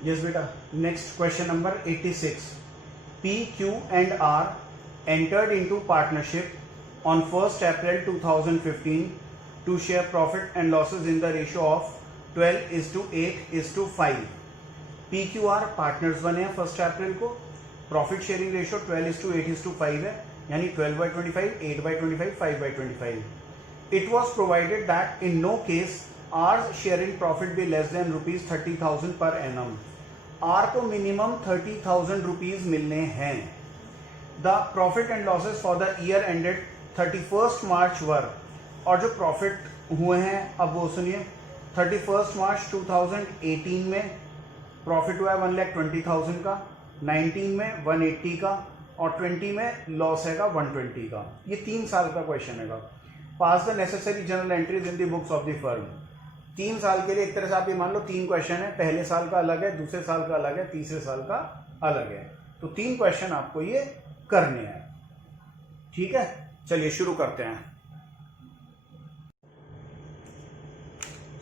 Yes, beta. Next question number 86. P, Q and R entered into partnership on 1st April 2015 to share profit and losses in the ratio of 12:8:5. PQR partners बने हैं 1 अप्रैल को. Profit sharing ratio 12:8:5 है, यानी 12/25, 8/25, 5/25. It was provided that in no case R's sharing profit be less than ₹30,000 per annum. R को minimum 30,000 rupees मिलने हैं. The profit and losses for the year ended 31st मार्च वर, और जो प्रॉफिट हुए हैं अब वो सुनिए. 31st मार्च 2018 में प्रॉफिट हुआ है 1,20,000 का, 19 में 180 का, और 20 में लॉस हैगा 120 का. ये 3 साल का क्वेश्चन हैगा. Pass the necessary journal entries in the books of the firm. 3 साल के लिए एक तरह से आप ये मान लो 3 क्वेश्चन है. पहले साल का अलग है, दूसरे साल का अलग है, तीसरे साल का अलग है. तो 3 क्वेश्चन आपको ये करने हैं. ठीक है, चलिए शुरू करते हैं.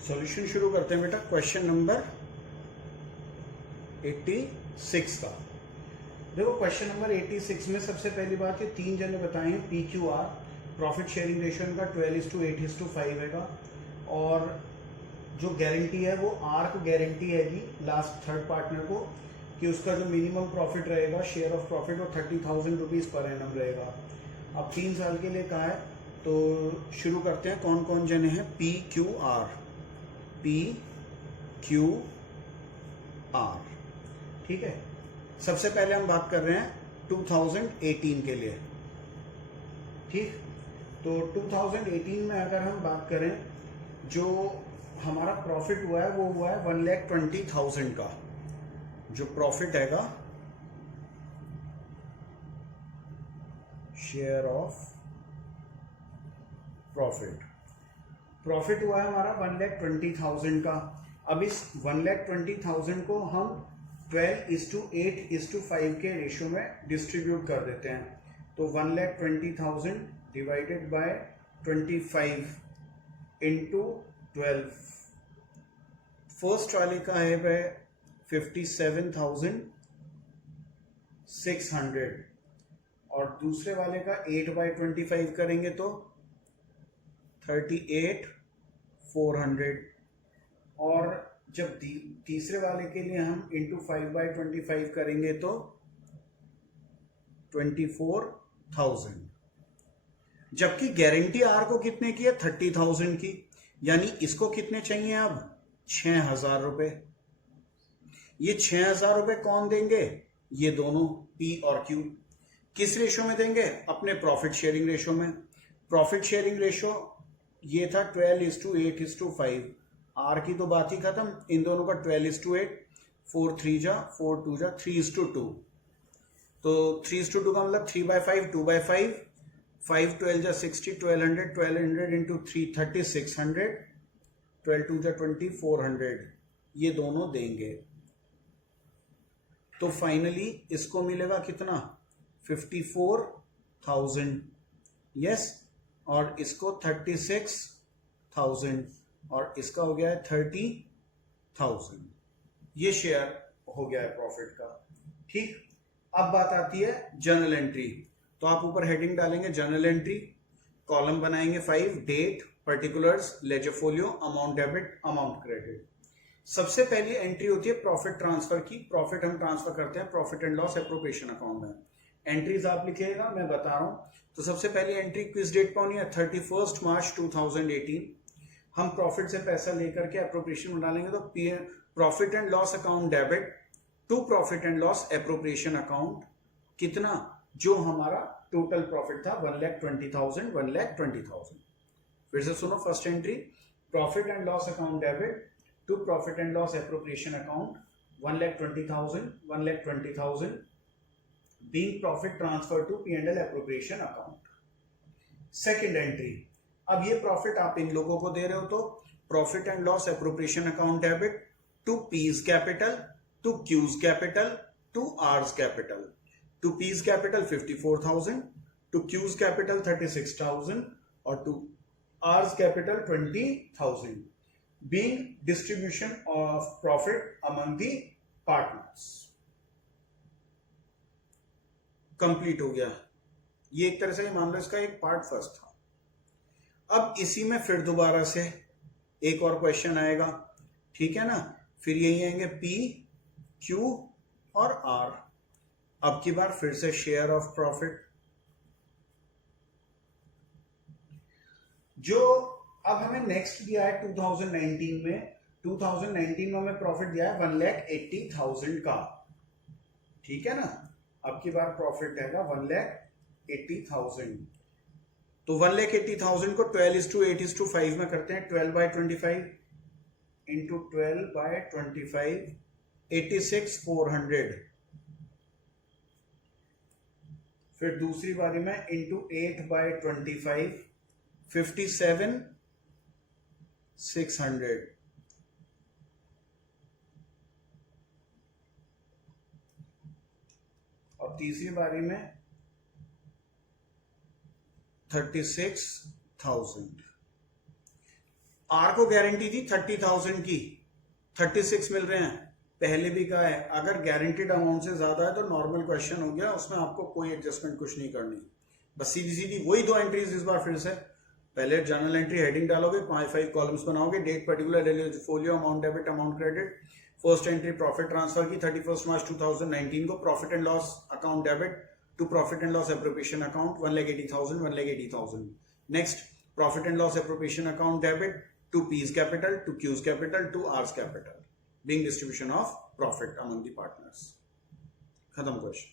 सॉल्यूशन शुरू करते हैं बेटा. क्वेश्चन नंबर 86 का. देखो क्वेश्चन नंबर 86 में सबसे पहली बात ये 3 जने बताए हैं. PQR प्रॉफिट शेयरिंग रेशियो का 12:8:5 हैगा, और जो गारंटी है वो R को गारंटी है जी, लास्ट थर्ड पार्टनर को, कि उसका जो मिनिमम प्रॉफिट रहेगा, शेयर ऑफ प्रॉफिट, वो 30,000 रुपीज पर एनम रहेगा. अब 3 साल के लिए कहा है, तो शुरू करते हैं. कौन कौन जने हैं? PQR. ठीक है. सबसे पहले हम बात कर रहे हैं 2018 के लिए. ठीक, तो 2018 में अगर हम बात करें, जो हमारा प्रॉफिट हुआ है वो हुआ है 1,20,000 का. जो प्रॉफिट हैगा, शेयर ऑफ प्रॉफिट हुआ है हमारा 1,20,000 का. अब इस 1,20,000 को हम 12:8:5 के रेशियो में डिस्ट्रीब्यूट कर देते हैं. तो 1,20,000 डिवाइडेड बाय 25 इंटू 12. फर्स्ट वाले का है वह 57,600, और दूसरे वाले का 8/25 करेंगे तो 38,400, और जब तीसरे वाले के लिए हम इंटू 5/25 करेंगे तो 24,000. जबकि गारंटी आर को कितने की है? 30,000 की. यानी इसको कितने चाहिए अब? 6,000 रुपए. ये 6,000 रुपए कौन देंगे? ये दोनों P और Q. किस रेशियो में देंगे? अपने प्रॉफिट शेयरिंग रेशियो में. प्रॉफिट शेयरिंग रेशियो ये था 12:8:5. आर की तो बात ही खत्म. इन दोनों का 12:8, 4 3 जा 4 2 जा 3:2. तो 3:2 का मतलब 3/5, 2/5, 5 12 जा 60, 1200, 1200 इंटू 3 3600, 12 2 जा 20, 400. ये दोनों देंगे. तो फाइनली इसको मिलेगा कितना? 54,000. यस, और इसको 36,000, और इसका हो गया है 30,000. ये शेयर हो गया है प्रॉफिट का. ठीक. अब बात आती है जर्नल एंट्री. तो आप ऊपर हेडिंग डालेंगे जर्नल एंट्री, कॉलम बनाएंगे 5, date, particulars, ledger folio, amount debit, amount credit. सबसे पहली एंट्री होती है प्रॉफिट ट्रांसफर की. प्रॉफिट हम ट्रांसफर करते हैं profit and loss appropriation account में. एंट्रीज आप लिखिएगा, मैं बता रहा हूं. तो सबसे पहली एंट्री किस डेट पर होनी है? 31st मार्च 2018. हम प्रॉफिट से पैसा लेकर के एप्रोप्रिएशन में डालेंगे, तो profit and loss account debit to profit and loss appropriation account. कितना? जो हमारा टोटल प्रॉफिट था 1,20,000, 1,20,000. फिर से सुनो. First entry profit and loss account debit to profit and loss appropriation account 1,20,000, 1,20,000 being profit transfer to P&L appropriation account. Second entry. अब ये profit आप इन लोगों को दे रहे हो, तो profit and loss appropriation account debit to P's capital, to Q's capital, to R's capital. To P's capital 54,000, to Q's capital 36,000, और to R's capital 20,000. Being distribution of profit among the partners. Complete हो गया। ये एक तरह से मान लो इसका एक पार्ट फर्स्ट था। अब इसी में फिर दोबारा से एक और क्वेश्चन आएगा, ठीक है ना। फिर यही आएंगे P, Q और R। अब की बार फिर से शेयर ऑफ प्रॉफिट। जो अब हमें नेक्स्ट दिया है 2019 में, 2019 में हमें प्रॉफिट दिया है 1,80,000 का, ठीक है ना। अब की बार प्रॉफिट है 1,80,000। तो 1,80,000 को 12:8:5 में करते हैं। 12/25 इंटू 12/25 86,400। फिर दूसरी बारी में इंटू 8/25 57,600। और तीसरी बारी में 36,000। आर को गारंटी थी 30,000 की, 36 मिल रहे हैं। पहले भी कहा है अगर गारंटीड अमाउंट से ज्यादा है तो नॉर्मल क्वेश्चन हो गया, उसमें आपको कोई एडजस्टमेंट कुछ नहीं करनी, बस सीधी सीधी वही दो एंट्रीज इस बार फिर से। पहले जर्नल एंट्री हेडिंग डालोगे, 5 कॉलम्स बनाओगे, date particular folio amount debit amount credit. First entry profit transfer की 31 मार्च 2019 को, profit and loss account debit to profit and loss appropriation account 1,80,000 1,80,000। Next profit and loss appropriation account debit to P's capital to Q's capital to R's capital, being distribution of profit among the partners. खत्म question.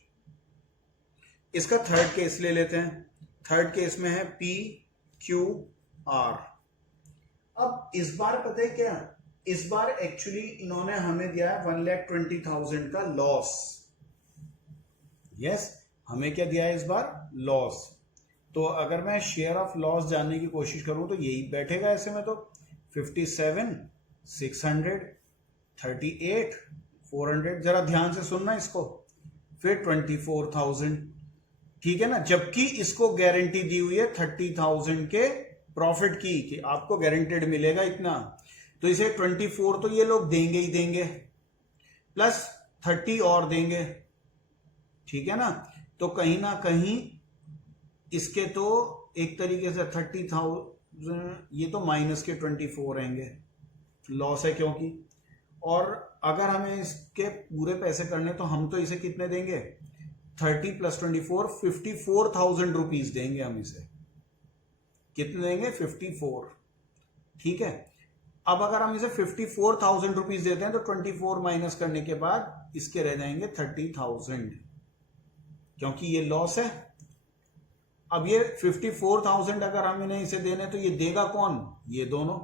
इसका third case ले लेते हैं। Third case में है P, Q, R। अब इस बार पता है क्या, इस बार एक्चुअली इन्होंने हमें दिया है 1,20,000 का लॉस। यस, हमें क्या दिया है इस बार, लॉस। तो अगर मैं शेयर ऑफ लॉस जानने की कोशिश करूं तो यही बैठेगा ऐसे में, तो 57,600 38,400। जरा ध्यान से सुनना इसको। फिर 24,000, ठीक है ना। जबकि इसको गारंटी दी हुई है 30,000 के प्रॉफिट की, कि आपको गारंटेड मिलेगा इतना। तो इसे 24 तो ये लोग देंगे ही देंगे, प्लस 30 और देंगे, ठीक है ना। तो कहीं ना कहीं इसके तो एक तरीके से 30,000, ये तो माइनस के 24 रहेंगे, लॉस है क्योंकि। और अगर हमें इसके पूरे पैसे करने तो हम तो इसे कितने देंगे, 30 + 24 54,000 रुपीज देंगे हम इसे। कितने देंगे, 54, ठीक है। अब अगर हम इसे 54,000 रुपीज देते हैं तो 24 माइनस करने के बाद इसके रह जाएंगे 30,000, क्योंकि ये लॉस है। अब ये 54,000 अगर हम इन्हें इसे देने तो ये देगा कौन, ये दोनों।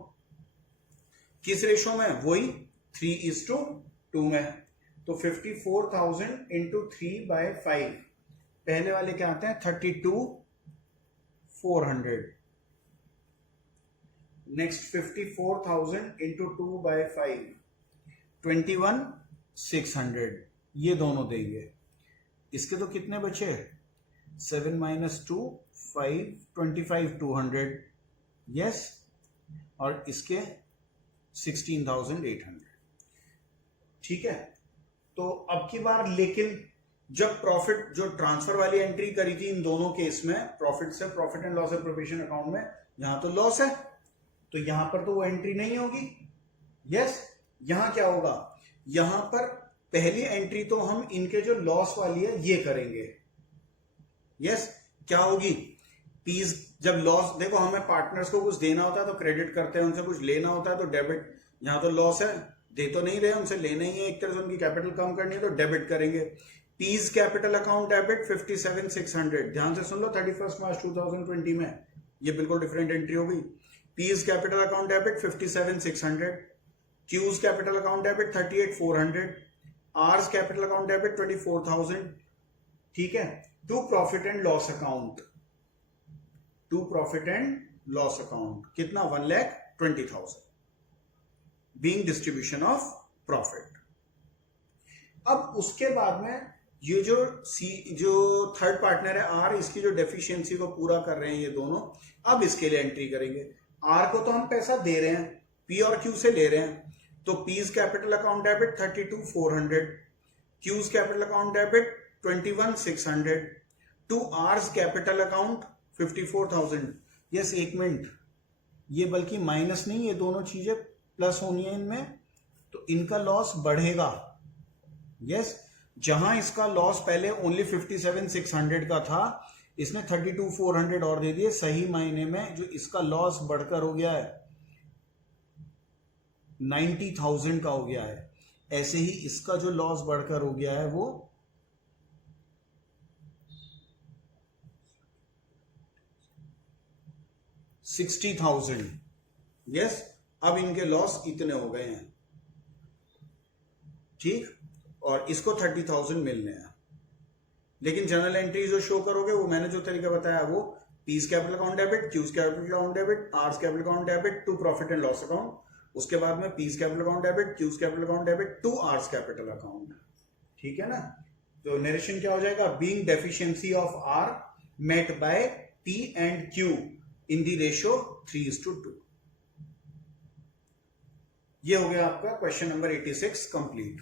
किस रेशो में, वही 3:2 में। तो 54,000 इंटू 3/5, पहले वाले क्या आते हैं 32,400। नेक्स्ट 54,000 इंटू 2/5 21,600, ये दोनों देंगे। इसके तो कितने बचे, 7 - 2 5 25,200, यस। और इसके 16,800, ठीक है। तो अब की बार लेकिन जब प्रॉफिट जो ट्रांसफर वाली एंट्री करी थी इन दोनों केस में, प्रॉफिट से profit and loss appropriation account में, यहां तो लॉस है तो यहां पर तो वो एंट्री नहीं होगी, यस। यहां क्या होगा, यहां पर पहली एंट्री तो हम इनके जो लॉस वाली है ये करेंगे, यस। क्या होगी, पीस जब लॉस, देखो हमें पार्टनर्स को कुछ देना होता है तो क्रेडिट करते हैं, उनसे कुछ लेना होता है तो डेबिट। यहां तो लॉस है, दे तो नहीं रहे, उनसे लेना ही है, एक तरह से उनकी कैपिटल कम करनी है तो डेबिट करेंगे। पीस कैपिटल अकाउंट डेबिट 57,600, ध्यान से सुन लो। 31 मार्च 2020 में ये बिल्कुल डिफरेंट एंट्री होगी। P's capital account debit 57,600, Q's capital account debit 38,400, R's capital account debit 24,000, ठीक है। To profit and loss account, to profit and loss account कितना, 1,20,000, बीइंग डिस्ट्रीब्यूशन ऑफ प्रॉफिट। अब उसके बाद में ये जो थर्ड पार्टनर है आर, इसकी जो डेफिशिएंसी को पूरा कर रहे हैं ये दोनों, अब इसके लिए एंट्री करेंगे। आर को तो हम पैसा दे रहे हैं, पी और क्यू से ले रहे हैं, तो P's capital account debit 32,400, Q's capital account debit 21,600, to R's capital account 54,000। Yes, एक मिनट, ये बल्कि माइनस नहीं, ये दोनों चीजें प्लस होनी है इनमें, तो इनका लॉस बढ़ेगा। यस, जहां इसका लॉस पहले ओनली 57,600 का था, इसने 32,400 और दे दिए, सही मायने में जो इसका लॉस बढ़कर हो गया है 90,000 का हो गया है। ऐसे ही इसका जो लॉस बढ़कर हो गया है वो 60,000। यस, अब इनके लॉस इतने हो गए हैं, ठीक, और इसको 30,000 मिलने हैं। लेकिन जनरल एंट्री जो शो करोगे वो मैंने जो तरीका बताया वो P's capital account debit, Q's capital account debit, R's capital account debit to profit and loss account, उसके बाद में P's capital account debit, Q's capital account debit to R's capital account. ठीक है ना? तो नरेशन क्या हो जाएगा? Being deficiency of R met by P and Q in the ratio 3:2। ये हो गया आपका क्वेश्चन नंबर 86 कंप्लीट।